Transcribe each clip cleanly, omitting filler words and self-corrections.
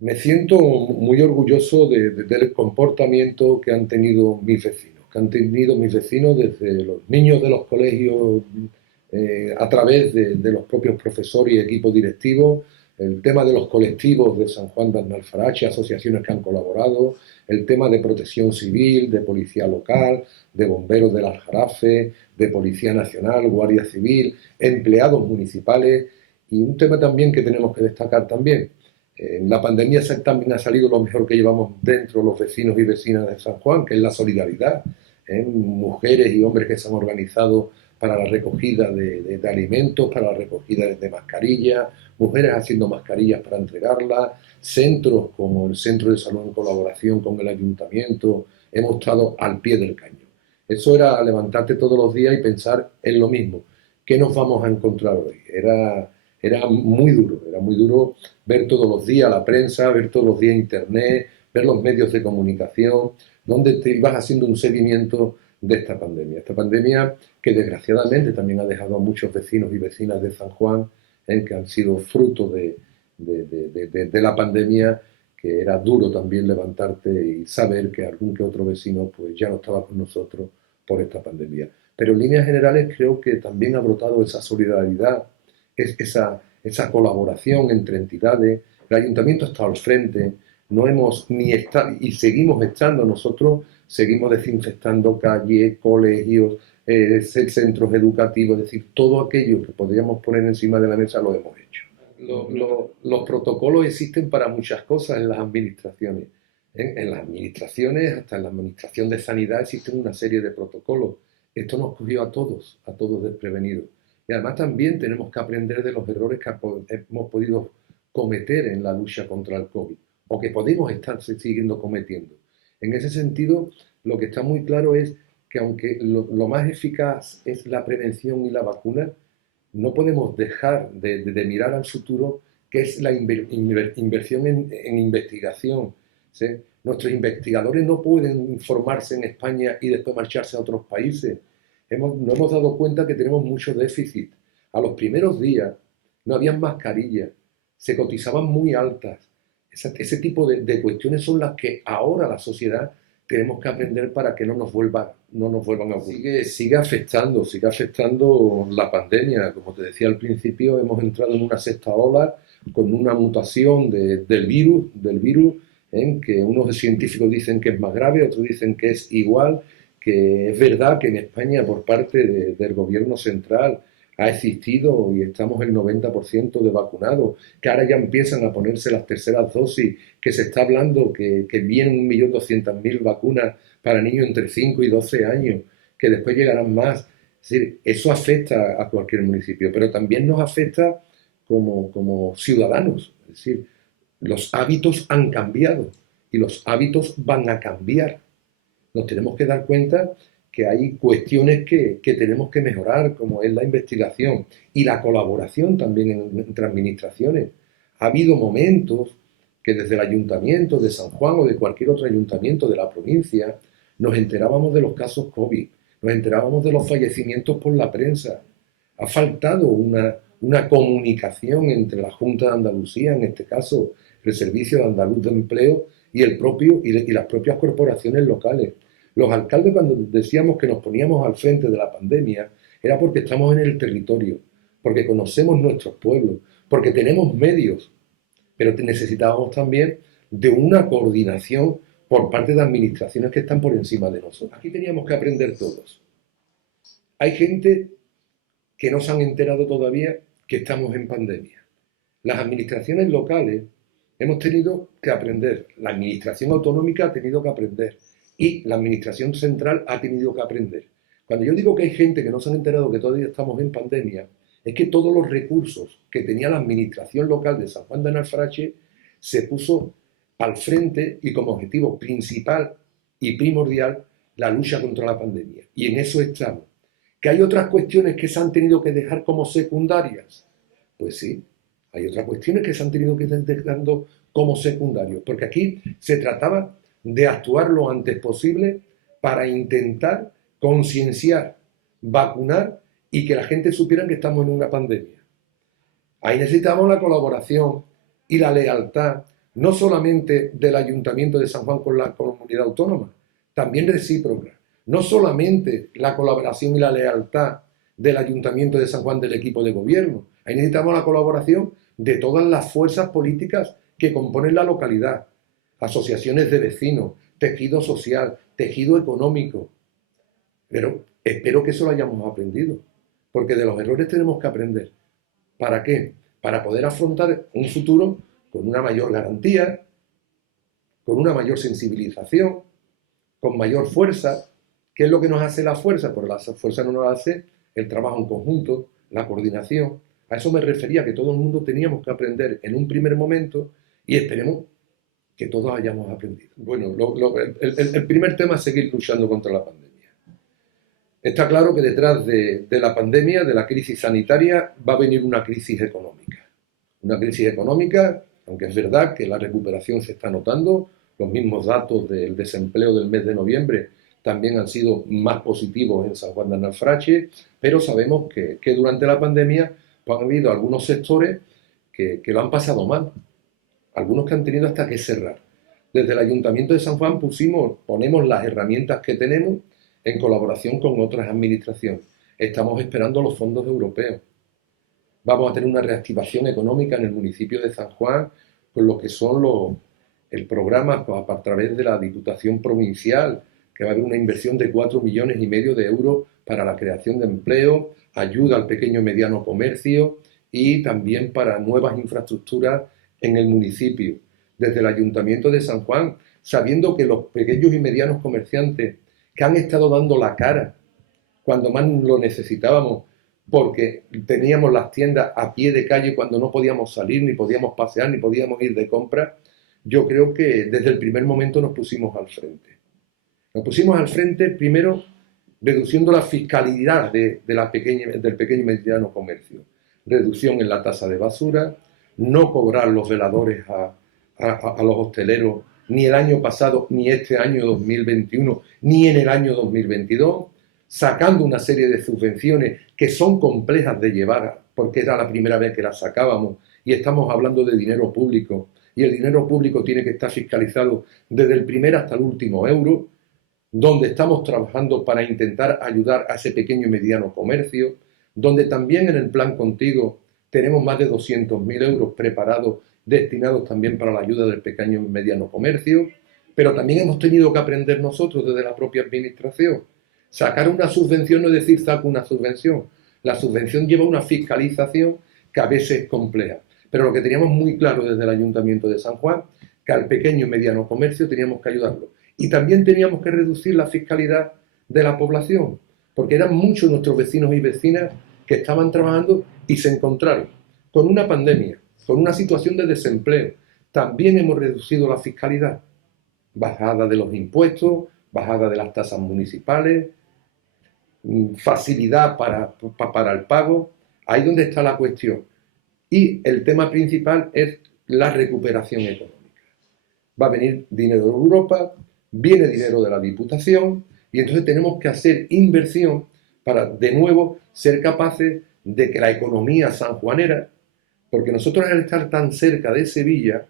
Me siento muy orgulloso del comportamiento que han tenido mis vecinos desde los niños de los colegios, a través de los propios profesores y equipos directivos, el tema de los colectivos de San Juan de Alfarache, asociaciones que han colaborado, el tema de protección civil, de policía local, de bomberos del Aljarafe, de Policía Nacional, Guardia Civil, empleados municipales y un tema también que tenemos que destacar también. En la pandemia también ha salido lo mejor que llevamos dentro los vecinos y vecinas de San Juan, que es la solidaridad. Mujeres y hombres que se han organizado para la recogida de alimentos, para la recogida de mascarillas, mujeres haciendo mascarillas para entregarlas, centros como el Centro de Salud en colaboración con el ayuntamiento, hemos estado al pie del cañón. Eso era levantarte todos los días y pensar en lo mismo. ¿Qué nos vamos a encontrar hoy? Era muy duro ver todos los días la prensa, ver todos los días internet, ver los medios de comunicación, donde te ibas haciendo un seguimiento de esta pandemia. Esta pandemia que desgraciadamente también ha dejado a muchos vecinos y vecinas de San Juan, que han sido fruto de la pandemia, que era duro también levantarte y saber que algún que otro vecino pues ya no estaba con nosotros por esta pandemia. Pero en líneas generales creo que también ha brotado esa solidaridad, esa colaboración entre entidades. El ayuntamiento ha estado al frente, no hemos ni estado, y seguimos estando, nosotros seguimos desinfectando calles, colegios, centros educativos, es decir, todo aquello que podríamos poner encima de la mesa lo hemos hecho. Los protocolos existen para muchas cosas en las administraciones. En las administraciones, hasta en la administración de sanidad, existen una serie de protocolos. Esto nos cogió a todos desprevenidos. Y además también tenemos que aprender de los errores que hemos podido cometer en la lucha contra el COVID o que podemos estar siguiendo cometiendo. En ese sentido, lo que está muy claro es que aunque lo más eficaz es la prevención y la vacuna, no podemos dejar de mirar al futuro, que es la inversión en investigación. ¿Sí? Nuestros investigadores no pueden formarse en España y después marcharse a otros países. Nos hemos dado cuenta que tenemos mucho déficit. A los primeros días no habían mascarillas, se cotizaban muy altas. Ese tipo de cuestiones son las que ahora la sociedad tenemos que aprender para que no nos vuelvan a ocurrir. Sigue afectando la pandemia. Como te decía al principio, hemos entrado en una sexta ola con una mutación del virus, en que unos científicos dicen que es más grave, otros dicen que es igual, que es verdad que en España por parte del gobierno central ha existido y estamos el 90% de vacunados, que ahora ya empiezan a ponerse las terceras dosis, que se está hablando que vienen 1.200.000 vacunas para niños entre 5 y 12 años, que después llegarán más. Es decir, eso afecta a cualquier municipio, pero también nos afecta como ciudadanos. Es decir, los hábitos han cambiado y los hábitos van a cambiar. Nos tenemos que dar cuenta que hay cuestiones que tenemos que mejorar, como es la investigación y la colaboración también entre administraciones. Ha habido momentos que desde el ayuntamiento de San Juan o de cualquier otro ayuntamiento de la provincia nos enterábamos de los casos COVID, nos enterábamos de los fallecimientos por la prensa. Ha faltado una comunicación entre la Junta de Andalucía, en este caso el Servicio Andaluz de Empleo, y las propias corporaciones locales. Los alcaldes, cuando decíamos que nos poníamos al frente de la pandemia, era porque estamos en el territorio, porque conocemos nuestros pueblos, porque tenemos medios, pero necesitábamos también de una coordinación por parte de administraciones que están por encima de nosotros. Aquí teníamos que aprender todos. Hay gente que no se han enterado todavía que estamos en pandemia. Las administraciones locales hemos tenido que aprender, la administración autonómica ha tenido que aprender y la administración central ha tenido que aprender. Cuando yo digo que hay gente que no se han enterado que todavía estamos en pandemia, es que todos los recursos que tenía la administración local de San Juan de Alfarache se puso al frente y como objetivo principal y primordial la lucha contra la pandemia. Y en eso estamos. ¿Que hay otras cuestiones que se han tenido que dejar como secundarias? Pues sí, hay otras cuestiones que se han tenido que ir dejando como secundarios, porque aquí se trataba de actuar lo antes posible para intentar concienciar, vacunar y que la gente supiera que estamos en una pandemia. Ahí necesitamos la colaboración y la lealtad no solamente del Ayuntamiento de San Juan con la comunidad autónoma, también recíproca. No solamente la colaboración y la lealtad del Ayuntamiento de San Juan del equipo de gobierno, ahí necesitamos la colaboración de todas las fuerzas políticas que componen la localidad, asociaciones de vecinos, tejido social, tejido económico. Pero espero que eso lo hayamos aprendido, porque de los errores tenemos que aprender. ¿Para qué? Para poder afrontar un futuro con una mayor garantía, con una mayor sensibilización, con mayor fuerza. ¿Qué es lo que nos hace la fuerza? Pues la fuerza no nos hace el trabajo en conjunto, la coordinación. A eso me refería, que todo el mundo teníamos que aprender en un primer momento y esperemos que todos hayamos aprendido. Bueno, el primer tema es seguir luchando contra la pandemia. Está claro que detrás de la pandemia, de la crisis sanitaria, va a venir una crisis económica. Una crisis económica, aunque es verdad que la recuperación se está notando, los mismos datos del desempleo del mes de noviembre también han sido más positivos en San Juan de Aznalfarache, pero sabemos que durante la pandemia pues, han habido algunos sectores que lo han pasado mal, algunos que han tenido hasta que cerrar. Desde el Ayuntamiento de San Juan ponemos las herramientas que tenemos en colaboración con otras administraciones. Estamos esperando los fondos europeos. Vamos a tener una reactivación económica en el municipio de San Juan con lo que son el programa a través de la Diputación Provincial, que va a haber una inversión de 4,5 millones de euros para la creación de empleo, ayuda al pequeño y mediano comercio y también para nuevas infraestructuras en el municipio. Desde el Ayuntamiento de San Juan, sabiendo que los pequeños y medianos comerciantes que han estado dando la cara cuando más lo necesitábamos, porque teníamos las tiendas a pie de calle cuando no podíamos salir, ni podíamos pasear, ni podíamos ir de compra, yo creo que desde el primer momento nos pusimos al frente. Nos pusimos al frente primero reduciendo la fiscalidad del pequeño y mediano comercio, reducción en la tasa de basura, no cobrar los veladores a los hosteleros ni el año pasado, ni este año 2021, ni en el año 2022, sacando una serie de subvenciones que son complejas de llevar, porque era la primera vez que las sacábamos, y estamos hablando de dinero público, y el dinero público tiene que estar fiscalizado desde el primer hasta el último euro, donde estamos trabajando para intentar ayudar a ese pequeño y mediano comercio, donde también en el Plan Contigo tenemos más de 200.000 euros preparados, destinados también para la ayuda del pequeño y mediano comercio, pero también hemos tenido que aprender nosotros desde la propia administración. Sacar una subvención no es decir saco una subvención. La subvención lleva una fiscalización que a veces es compleja. Pero lo que teníamos muy claro desde el Ayuntamiento de San Juan, que al pequeño y mediano comercio teníamos que ayudarlo. Y también teníamos que reducir la fiscalidad de la población, porque eran muchos nuestros vecinos y vecinas que estaban trabajando y se encontraron con una pandemia, con una situación de desempleo. También hemos reducido la fiscalidad, bajada de los impuestos, bajada de las tasas municipales, facilidad para el pago. Ahí es donde está la cuestión. Y el tema principal es la recuperación económica. Va a venir dinero de Europa, viene dinero de la Diputación, y entonces tenemos que hacer inversión para, de nuevo, ser capaces de que la economía sanjuanera, porque nosotros al estar tan cerca de Sevilla,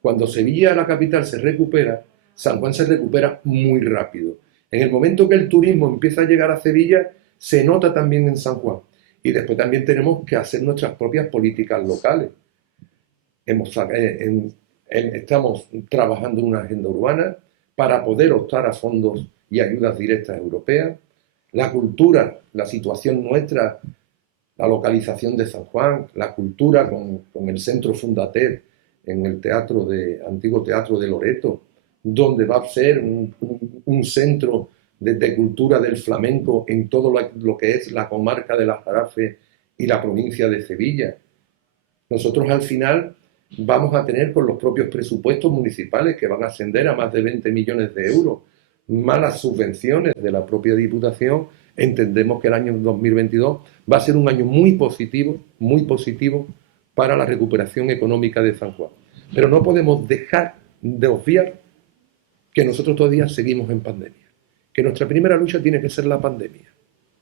cuando Sevilla, la capital, se recupera, San Juan se recupera muy rápido. En el momento que el turismo empieza a llegar a Sevilla, se nota también en San Juan. Y después también tenemos que hacer nuestras propias políticas locales. Estamos trabajando en una agenda urbana para poder optar a fondos y ayudas directas europeas. La cultura, la situación nuestra, la localización de San Juan, la cultura con el Centro Fundater en el antiguo Teatro de Loreto, donde va a ser un centro de cultura del flamenco en todo lo que es la comarca de la Jarafe y la provincia de Sevilla. Nosotros al final vamos a tener con los propios presupuestos municipales que van a ascender a más de 20 millones de euros, más las subvenciones de la propia Diputación. Entendemos que el año 2022 va a ser un año muy positivo para la recuperación económica de San Juan. Pero no podemos dejar de obviar que nosotros todavía seguimos en pandemia, que nuestra primera lucha tiene que ser la pandemia.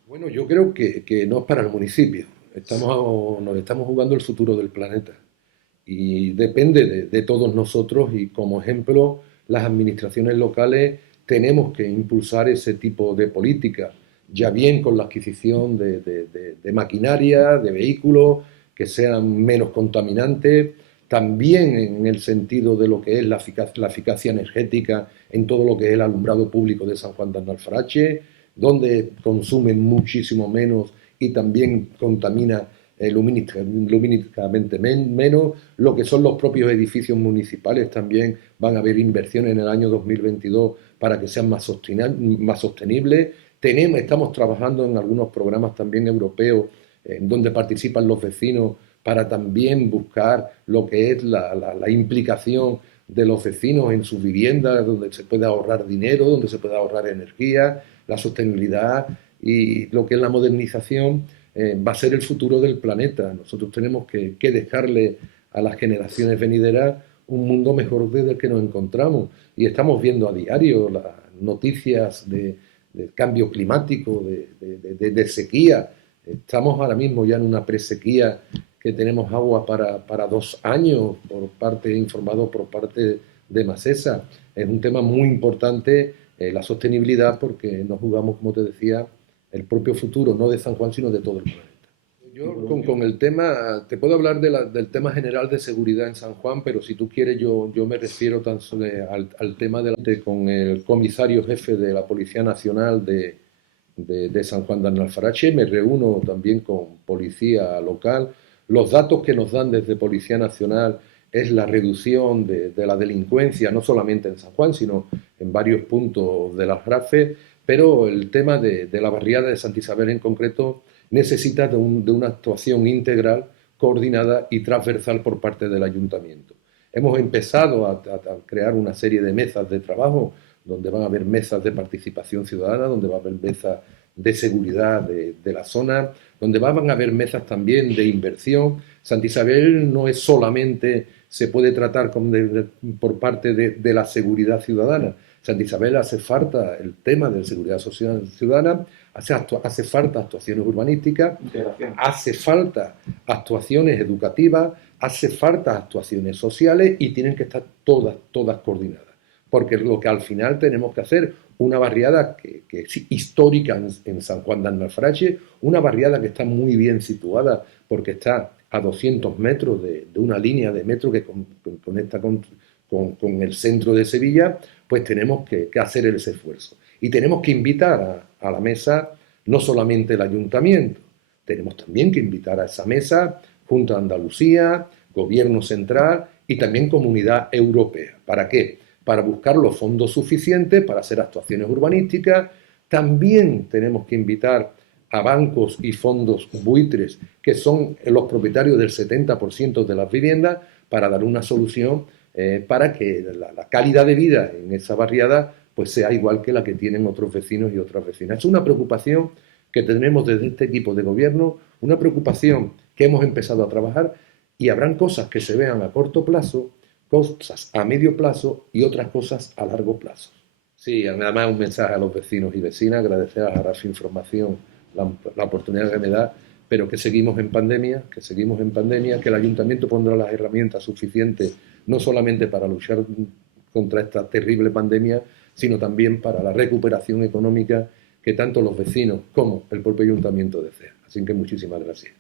Bueno, yo creo que no es para el municipio, nos estamos jugando el futuro del planeta y depende de todos nosotros y como ejemplo las administraciones locales tenemos que impulsar ese tipo de política, ya bien con la adquisición de maquinaria, de vehículos que sean menos contaminantes, también en el sentido de lo que es la eficacia energética en todo lo que es el alumbrado público de San Juan de Aznalfarache, donde consumen muchísimo menos y también contamina lumínicamente menos, lo que son los propios edificios municipales también van a haber inversiones en el año 2022 para que sean más sostenibles. Estamos trabajando en algunos programas también europeos donde participan los vecinos para también buscar lo que es la implicación de los vecinos en sus viviendas, donde se puede ahorrar dinero, donde se puede ahorrar energía, la sostenibilidad y lo que es la modernización va a ser el futuro del planeta. Nosotros tenemos que dejarle a las generaciones venideras un mundo mejor desde el que nos encontramos. Y estamos viendo a diario las noticias de cambio climático, de sequía. Estamos ahora mismo ya en una presequía que tenemos agua para 2 años, informado por parte de Masesa. Es un tema muy importante, la sostenibilidad, porque nos jugamos, como te decía, el propio futuro, no de San Juan, sino de todo el planeta. Yo con el tema, te puedo hablar del tema general de seguridad en San Juan, pero si tú quieres yo me refiero tan solo al tema con el comisario jefe de la Policía Nacional de San Juan de Aznalfarache, me reúno también con policía local. Los datos que nos dan desde Policía Nacional es la reducción de la delincuencia, no solamente en San Juan, sino en varios puntos de las RAFE, pero el tema de la barriada de Santa Isabel en concreto necesita de una actuación integral, coordinada y transversal por parte del ayuntamiento. Hemos empezado a crear una serie de mesas de trabajo, donde van a haber mesas de participación ciudadana, donde va a haber mesas de seguridad de la zona, donde van a haber mesas también de inversión. Santa Isabel no es solamente, se puede tratar por parte de la seguridad ciudadana. Santa Isabel hace falta el tema de seguridad social ciudadana, hace falta actuaciones urbanísticas, hace falta actuaciones educativas, hace falta actuaciones sociales y tienen que estar todas coordinadas. Porque lo que al final tenemos que hacer, una barriada que es histórica en San Juan de Aznalfarache, una barriada que está muy bien situada porque está a 200 metros de una línea de metro que conecta con el centro de Sevilla, pues tenemos que hacer ese esfuerzo. Y tenemos que invitar a la mesa no solamente el ayuntamiento, tenemos también que invitar a esa mesa Junta de Andalucía, Gobierno Central y también Comunidad Europea. ¿Para qué? Para buscar los fondos suficientes para hacer actuaciones urbanísticas. También tenemos que invitar a bancos y fondos buitres, que son los propietarios del 70% de las viviendas, para dar una solución para que la calidad de vida en esa barriada pues sea igual que la que tienen otros vecinos y otras vecinas. Es una preocupación que tenemos desde este equipo de gobierno, una preocupación que hemos empezado a trabajar, y habrán cosas que se vean a corto plazo, cosas a medio plazo y otras cosas a largo plazo. Sí, además un mensaje a los vecinos y vecinas, agradecer a Rafa Información la oportunidad que me da, pero que seguimos en pandemia, que el ayuntamiento pondrá las herramientas suficientes no solamente para luchar contra esta terrible pandemia, sino también para la recuperación económica que tanto los vecinos como el propio ayuntamiento desean. Así que muchísimas gracias.